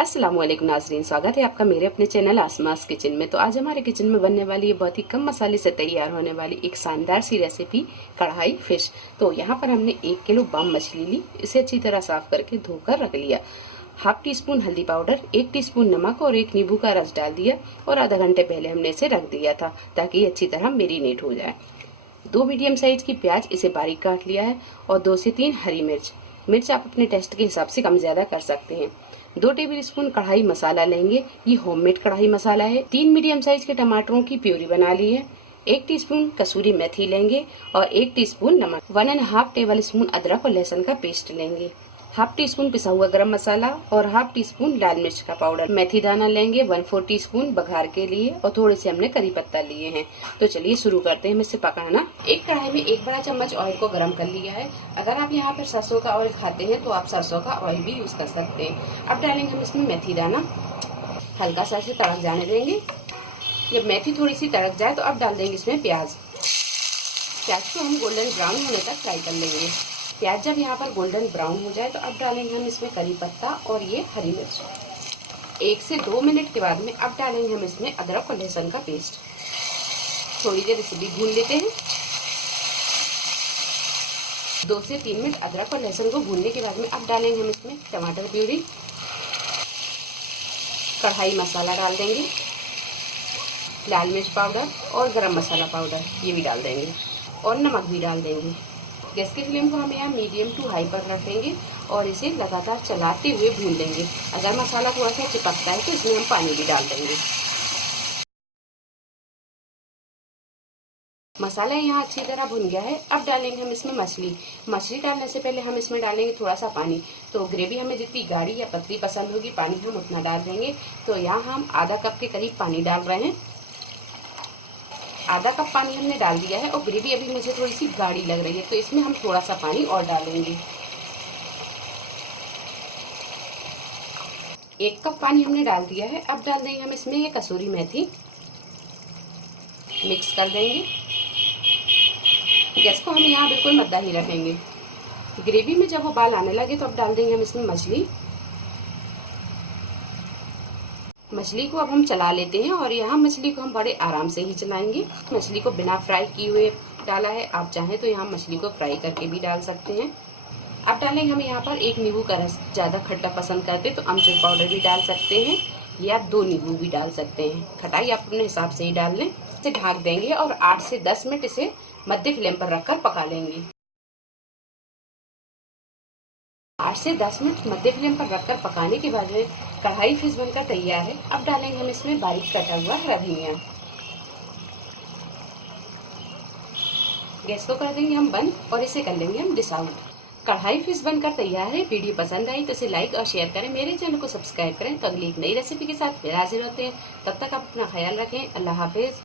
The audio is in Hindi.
अस्सलामुअलैकुम नाज़रीन, स्वागत है आपका मेरे अपने चैनल आसमास किचन में। तो आज हमारे किचन में बनने वाली है बहुत ही कम मसाले से तैयार होने वाली एक शानदार सी रेसिपी कढ़ाई फिश। तो यहाँ पर हमने 1 किलो बाम मछली ली, इसे अच्छी तरह साफ करके धोकर रख लिया। हाफ टी स्पून हल्दी पाउडर, 1 टीस्पून नमक और 1 नींबू का रस डाल दिया और आधा घंटे पहले हमने इसे रख दिया था ताकि अच्छी तरह मेरीनेट हो जाए। 2 मीडियम साइज की प्याज, इसे बारीक काट लिया है और 2 से 3 हरी मिर्च आप अपने टेस्ट के हिसाब से कम ज्यादा कर सकते हैं। 2 टेबल स्पून कढ़ाई मसाला लेंगे, ये होममेड कढ़ाई मसाला है। 3 मीडियम साइज के टमाटरों की प्यूरी बना ली है। 1 टीस्पून कसूरी मेथी लेंगे और 1 टीस्पून नमक। 1.5 टेबल स्पून अदरक और लहसुन का पेस्ट लेंगे। हाफ टी स्पून पिसा हुआ गरम मसाला और हाफ टी स्पून लाल मिर्च का पाउडर। मेथी दाना लेंगे 1/4 टीस्पून बघार के लिए और थोड़े से हमने करी पत्ता लिए हैं। तो चलिए शुरू करते हैं इसे पकाना। एक कढ़ाई में 1 बड़ा चम्मच ऑयल को गर्म कर लिया है। अगर आप यहाँ पर सरसों का ऑयल खाते हैं तो आप सरसों का ऑयल भी यूज कर सकते हैं। अब डालेंगे हम इसमें मेथी दाना, हल्का सा इसे तड़क जाने देंगे। जब मेथी थोड़ी सी तड़क जाए तो अब डाल देंगे इसमें प्याज को हम गोल्डन ब्राउन होने तक फ्राई कर लेंगे। प्याज जब यहाँ पर गोल्डन ब्राउन हो जाए तो अब डालेंगे हम इसमें करी पत्ता और ये हरी मिर्च। 1 से 2 मिनट के बाद में अब डालेंगे हम इसमें अदरक और लहसुन का पेस्ट। थोड़ी देर इसे भी भून लेते हैं। 2 से 3 मिनट अदरक और लहसुन को भूनने के बाद में अब डालेंगे हम इसमें टमाटर प्यूरी, कढ़ाई मसाला डाल देंगे, लाल मिर्च पाउडर और गरम मसाला पाउडर ये भी डाल देंगे और नमक भी डाल देंगे। गैस की फ्लेम को हम यहाँ मीडियम टू हाई पर रखेंगे और इसे लगातार चलाते हुए भून लेंगे। अगर मसाला थोड़ा सा चिपकता है तो इसमें हम पानी भी डाल देंगे। मसाला यहाँ अच्छी तरह भुन गया है। अब डालेंगे हम इसमें मछली डालने से पहले हम इसमें डालेंगे थोड़ा सा पानी। तो ग्रेवी हमें जितनी गाढ़ी या पतली पसंद होगी पानी हम उतना डाल देंगे। तो यहाँ हम आधा कप के करीब पानी डाल रहे हैं। आधा कप पानी हमने डाल दिया है और ग्रेवी अभी मुझे थोड़ी सी गाढ़ी लग रही है तो इसमें हम थोड़ा सा पानी और डालेंगे। 1 कप पानी हमने डाल दिया है। अब डाल देंगे हम इसमें ये कसूरी मेथी, मिक्स कर देंगे। गैस को हम यहाँ बिल्कुल मद्दा ही रखेंगे। ग्रेवी में जब वो उबाल आने लगे तो अब डाल देंगे हम इसमें मछली को अब हम चला लेते हैं और यहाँ मछली को हम बड़े आराम से ही चलाएंगे। मछली को बिना फ्राई किए हुए डाला है, आप चाहें तो यहाँ मछली को फ्राई करके भी डाल सकते हैं। अब डालेंगे हम यहाँ पर 1 नींबू का रस। ज़्यादा खट्टा पसंद करते तो अमचूर पाउडर भी डाल सकते हैं या 2 नींबू भी डाल सकते हैं। खटाई आप अपने हिसाब से ही डाल लें। इसे ढक देंगे और 8 से 10 मिनट इसे मध्य फ्लेम पर रखकर पका लेंगे। 8 से 10 मिनट मध्य फ्लेम पर रखकर पकाने के बाद में कढ़ाई फिश बनकर तैयार है। अब डालेंगे हम इसमें बारीक कटा हुआ हरा धनिया। गैस को कर देंगे हम बंद और इसे कर लेंगे हम डिश आउट। कढ़ाई फिश बनकर तैयार है। वीडियो पसंद आई तो इसे लाइक और शेयर करें, मेरे चैनल को सब्सक्राइब करें। तो अगली एक नई रेसिपी के साथ फिर हाजिर होते हैं। तब तक आप अपना ख्याल रखें। अल्लाह हाफिज।